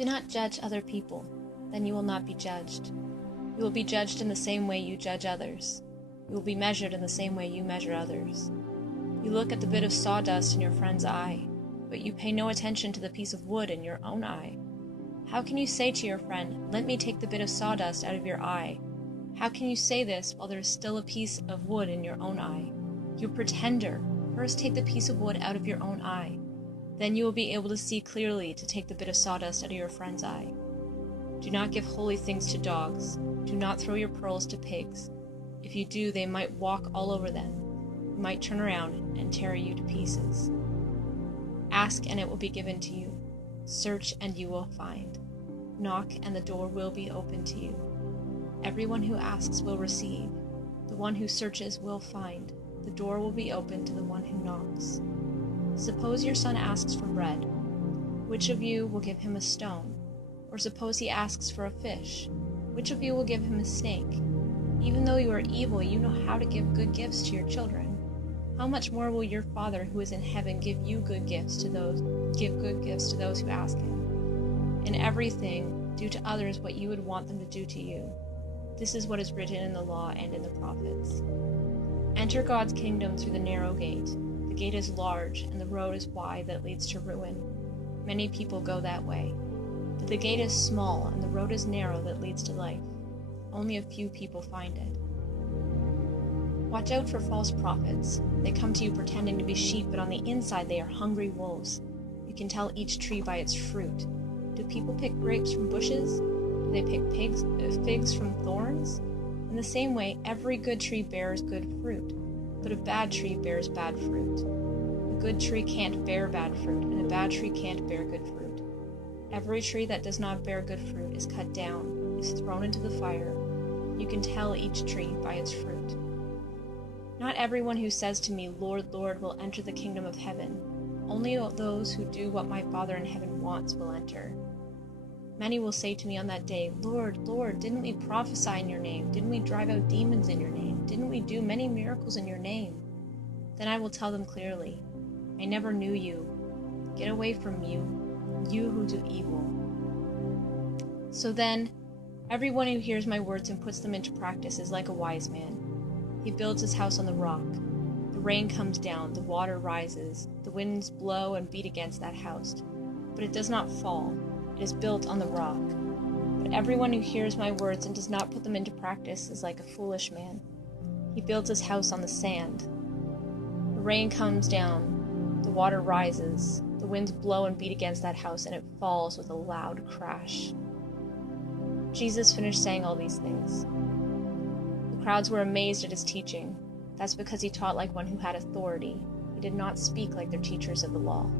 Do not judge other people, then you will not be judged. You will be judged in the same way you judge others. You will be measured in the same way you measure others. You look at the bit of sawdust in your friend's eye, but you pay no attention to the piece of wood in your own eye. How can you say to your friend, "Let me take the bit of sawdust out of your eye"? How can you say this while there is still a piece of wood in your own eye? You pretender! First take the piece of wood out of your own eye. Then you will be able to see clearly to take the bit of sawdust out of your friend's eye. Do not give holy things to dogs. Do not throw your pearls to pigs. If you do, they might walk all over them. They might turn around and tear you to pieces. Ask and it will be given to you. Search and you will find. Knock and the door will be opened to you. Everyone who asks will receive. The one who searches will find. The door will be opened to the one who knocks. Suppose your son asks for bread. Which of you will give him a stone? Or suppose he asks for a fish. Which of you will give him a snake? Even though you are evil, you know how to give good gifts to your children. How much more will your Father who is in heaven give good gifts to those who ask him? In everything, do to others what you would want them to do to you. This is what is written in the law and in the prophets. Enter God's kingdom through the narrow gate. The gate is large, and the road is wide that leads to ruin. Many people go that way. But the gate is small, and the road is narrow that leads to life. Only a few people find it. Watch out for false prophets. They come to you pretending to be sheep, but on the inside they are hungry wolves. You can tell each tree by its fruit. Do people pick grapes from bushes? Do they pick figs from thorns? In the same way, every good tree bears good fruit, but a bad tree bears bad fruit. A good tree can't bear bad fruit, and a bad tree can't bear good fruit. Every tree that does not bear good fruit is cut down, is thrown into the fire. You can tell each tree by its fruit. Not everyone who says to me, "Lord, Lord," will enter the kingdom of heaven. Only those who do what my Father in heaven wants will enter. Many will say to me on that day, "Lord, Lord, didn't we prophesy in your name? Didn't we drive out demons in your name? Didn't we do many miracles in your name?" Then I will tell them clearly, "I never knew you. Get away from me, you who do evil." So then, everyone who hears my words and puts them into practice is like a wise man. He builds his house on the rock. The rain comes down, the water rises, the winds blow and beat against that house, but it does not fall. It is built on the rock. But everyone who hears my words and does not put them into practice is like a foolish man. He builds his house on the sand. The rain comes down, the water rises, the winds blow and beat against that house, and it falls with a loud crash. Jesus finished saying all these things. The crowds were amazed at his teaching. That's because he taught like one who had authority. He did not speak like their teachers of the law.